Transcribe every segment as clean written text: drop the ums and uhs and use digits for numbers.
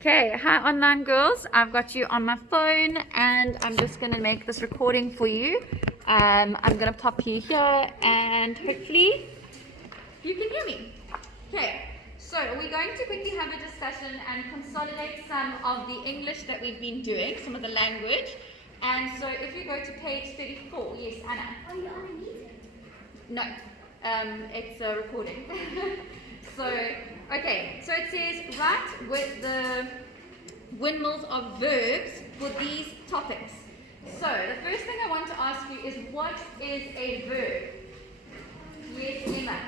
Okay, hi online girls. I've got you on my phone and I'm just going to make this recording for you. I'm going to pop you here and hopefully you can hear me. Okay, so we're going to quickly have a discussion and consolidate some of the English that we've been doing, some of the language. And so if you go to page 34, yes, Anna. Are you on a meeting? No, it's a recording. Okay, so it says write with the windmills of verbs for these topics. So the first thing I want to ask you is, what is a verb? Yes, Emma.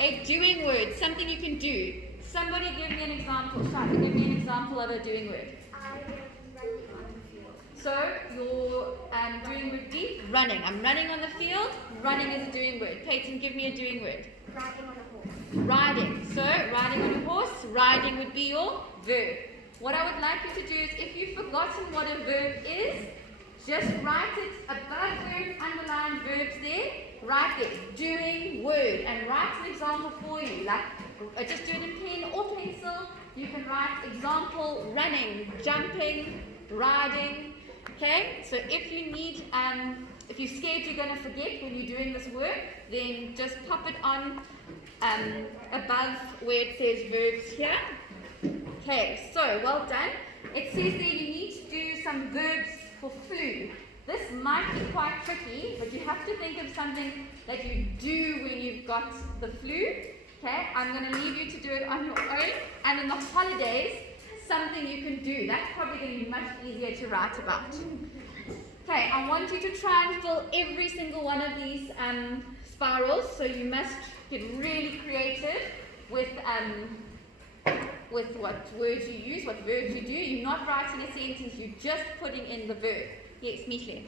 A doing word, something you can do. Somebody give me an example. Shaka, give me an example of a doing word. I am running on the field. So your doing word D, running. I'm running on the field. Running is a doing word. Peyton, give me a doing word. Riding on a horse. Riding. So riding on a horse. Riding would be your verb. What I would like you to do is, if you've forgotten what a verb is, just write it above verbs, underline verbs there. Write there, doing word, and write an example for you. Like just do it in pen or pencil. You can write example: running, jumping, riding. Okay, so if you need, if you're scared you're going to forget when you're doing this work, then just pop it on above where it says verbs here. Okay, so well done. It says there you need to do some verbs for flu. This might be quite tricky, but you have to think of something that you do when you've got the flu. Okay, I'm going to leave you to do it on your own. And in the holidays, something you can do. That's probably going to be much easier to write about. Okay, I want you to try and fill every single one of these spirals. So you must get really creative with what words you use, what verbs you do. You're not writing a sentence, you're just putting in the verb. Yes, Michelle.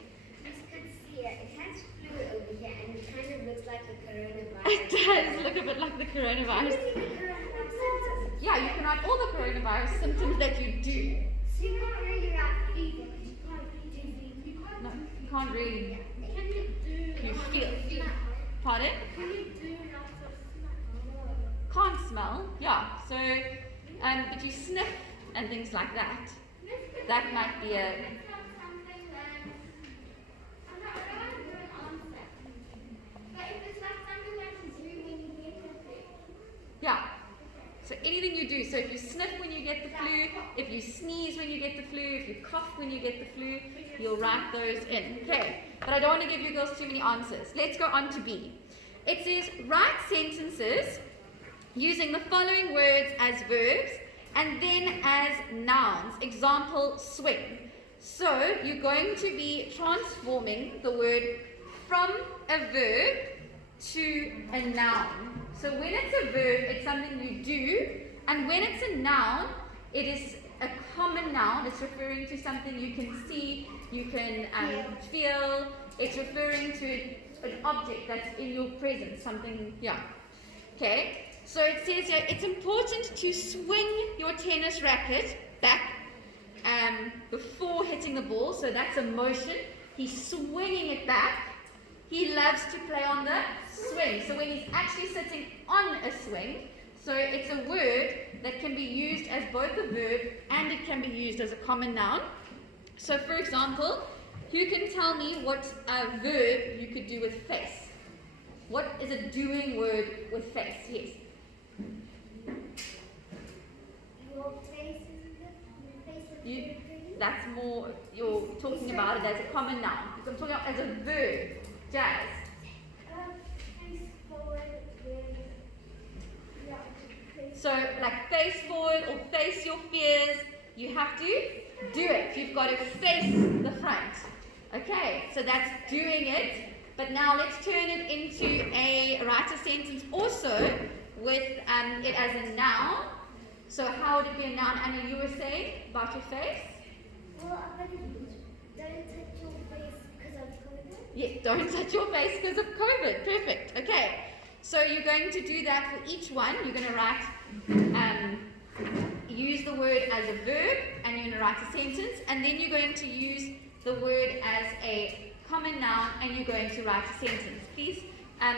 As you can see it has flu over here and it kind of looks like a coronavirus. It does look a bit like the coronavirus. Yeah, you can write all the coronavirus symptoms that you do. So you can't really write fever because you can't do fever. No, you can't really. Can you do You feel. smell? Pardon? Can you do lots of smell? Can't smell. Yeah. So, but you sniff and things like that. That might be a. Yeah. So anything you do. So if you sniff when you get the flu, if you sneeze when you get the flu, if you cough when you get the flu, you'll write those in. Okay. But I don't want to give you girls too many answers. Let's go on to B. It says write sentences using the following words as verbs and then as nouns. Example, swing. So you're going to be transforming the word from a verb to a noun. So when it's a verb, it's something you do, and when it's a noun, it is a common noun. It's referring to something you can see, you can feel. It's referring to an object that's in your presence, something, yeah. Okay, so it says here, it's important to swing your tennis racket back before hitting the ball. So that's a motion. He's swinging it back. He loves to play on the swing. So when he's actually sitting on a swing, so it's a word that can be used as both a verb and it can be used as a common noun. So for example, who can tell me what a verb you could do with face? What is a doing word with face? Yes. Your face is the face of the That's more, you're talking about it as a common noun. I'm talking about as a verb. Jazz. face forward with So like face forward or face your fears, you have to do it. You've got to face the front. Okay, so that's doing it. But now let's turn it into write a sentence also with it as a noun. So how would it be a noun? Anna, you were saying about your face? Well, I'm going to don't touch your face because of COVID. Yeah, don't touch your face because of COVID. Perfect. Okay. So you're going to do that for each one. You're going to write, use the word as a verb, and you're going to write a sentence, and then you're going to use the word as a common noun, and you're going to write a sentence. Please,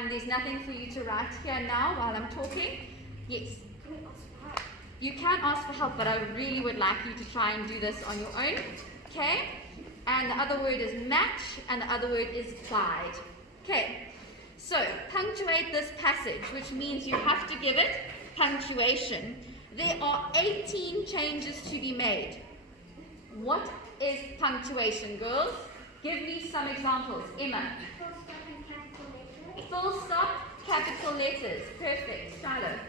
there's nothing for you to write here now while I'm talking. Yes. Can we also You can ask for help, but I really would like you to try and do this on your own. Okay? And the other word is match, and the other word is guide. Okay? So, punctuate this passage, which means you have to give it punctuation. There are 18 changes to be made. What is punctuation, girls? Give me some examples. Emma. Full stop, capital letters. Perfect. Shiloh.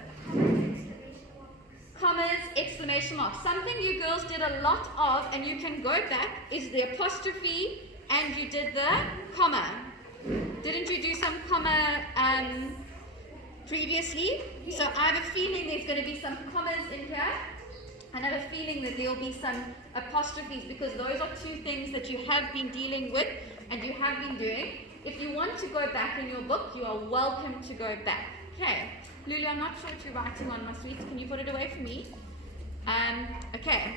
Commas, exclamation marks. Something you girls did a lot of, and you can go back, is the apostrophe, and you did the comma. Didn't you do some comma previously? So I have a feeling there's going to be some commas in here, and I have a feeling that there will be some apostrophes, because those are two things that you have been dealing with and you have been doing. If you want to go back in your book, you are welcome to go back. Okay. Lulu, I'm not sure what you're writing on, my sweets. Can you put it away for me? Okay.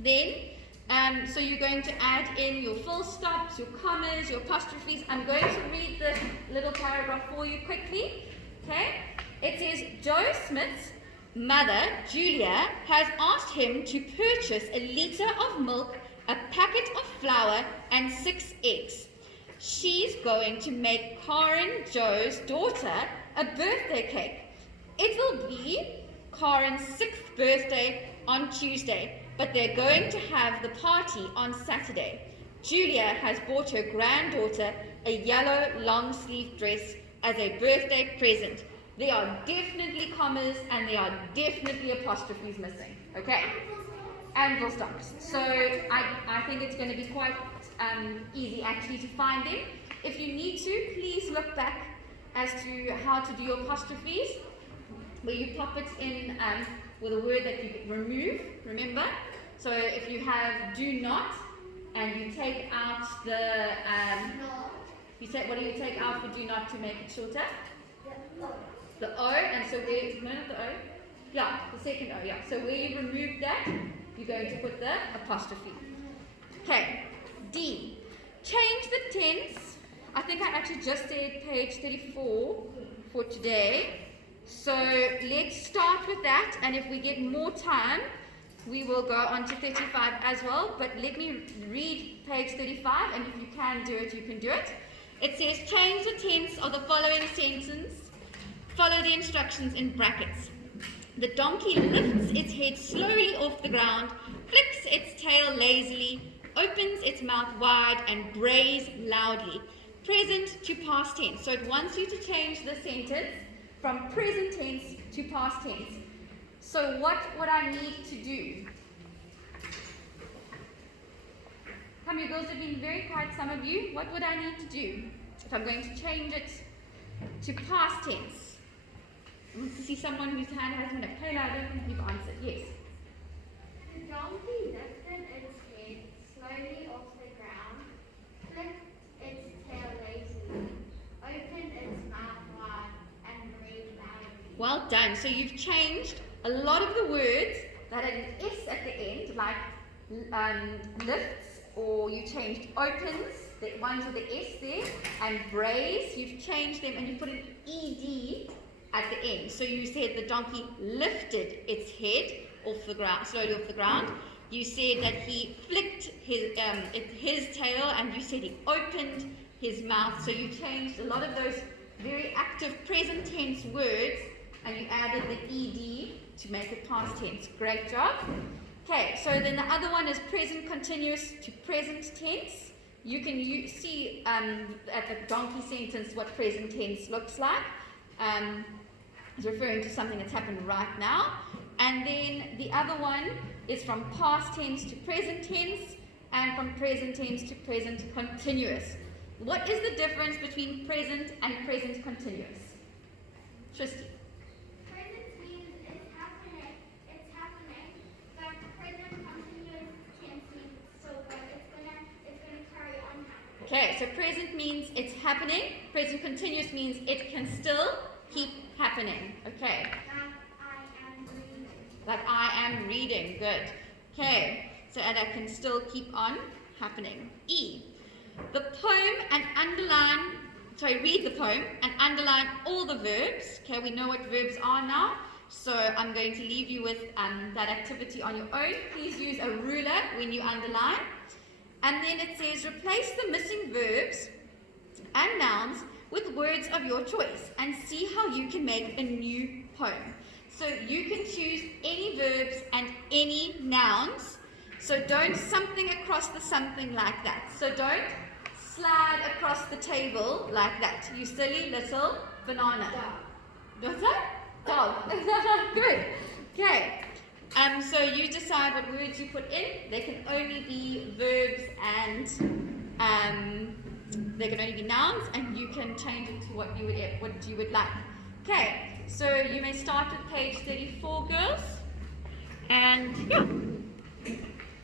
Then, so you're going to add in your full stops, your commas, your apostrophes. I'm going to read this little paragraph for you quickly. Okay? It says, Joe Smith's mother, Julia, has asked him to purchase a liter of milk, a packet of flour, and 6 eggs. She's going to make Karen, Joe's daughter, a birthday cake. It will be Karen's 6th birthday on Tuesday, but they're going to have the party on Saturday. Julia has bought her granddaughter a yellow long-sleeve dress as a birthday present. There are definitely commas and there are definitely apostrophes missing. Okay? And full stops. So I think it's going to be quite easy actually to find them. If you need to, please look back as to how to do your apostrophes, where you pop it in with a word that you remove, remember? So if you have do not, and you take out the, you say, what do you take out for do not to make it shorter? The O, and so where, no, not the O, yeah, the second O, yeah. So where you remove that, you're going to put the apostrophe. Okay, D, change the tense. I think I actually just said page 34 for today. So let's start with that, and if we get more time, we will go on to 35 as well. But let me read page 35, and if you can do it, you can do it. It says, change the tense of the following sentence. Follow the instructions in brackets. The donkey lifts its head slowly off the ground, flicks its tail lazily, opens its mouth wide, and brays loudly. Present to past tense. So it wants you to change the sentence from present tense to past tense. So what would I need to do? Come, you girls have been very quiet, some of you. What would I need to do if I'm going to change it to past tense? I want to see someone whose hand hasn't been up. Kayla, I don't think you've answered. Yes. The donkey lifted its head slowly off the ground, flicked its tail lazily, opened its mouth wide, and brayed loudly. Well done. So you've changed a lot of the words that had an S at the end, like lifts, or you changed opens, the ones with the S there, and brays. You've changed them and you put an ED at the end. So you said the donkey lifted its head off the ground, slowly off the ground. You said that he flicked his tail, and you said he opened his mouth. So you changed a lot of those very active present tense words, and you added the ED to make it past tense. Great job. Okay, so then the other one is present continuous to present tense. You can see at the donkey sentence what present tense looks like. It's referring to something that's happened right now. And then the other one is from past tense to present tense, and from present tense to present continuous. What is the difference between present and present continuous? Tristy. Present means it's happening, but present continuous tense means it's still going, it's gonna carry on happening. Okay, so present means it's happening. Present continuous means it can still keep happening. Okay. Like I am reading. Good. Okay. So and I can still keep on happening. E. The poem and underline. Sorry, read the poem and underline all the verbs. Okay, we know what verbs are now. So I'm going to leave you with that activity on your own. Please use a ruler when you underline. And then it says replace the missing verbs and nouns with words of your choice and see how you can make a new poem. So you can choose any verbs and any nouns. So don't something across the something like that. So don't slide across the table like that. You silly little banana. What's that? Dog. Good. Okay. So you decide what words you put in. They can only be verbs and they can only be nouns, and you can change it to what you would like. Okay. So you may start with page 34, girls. And yeah.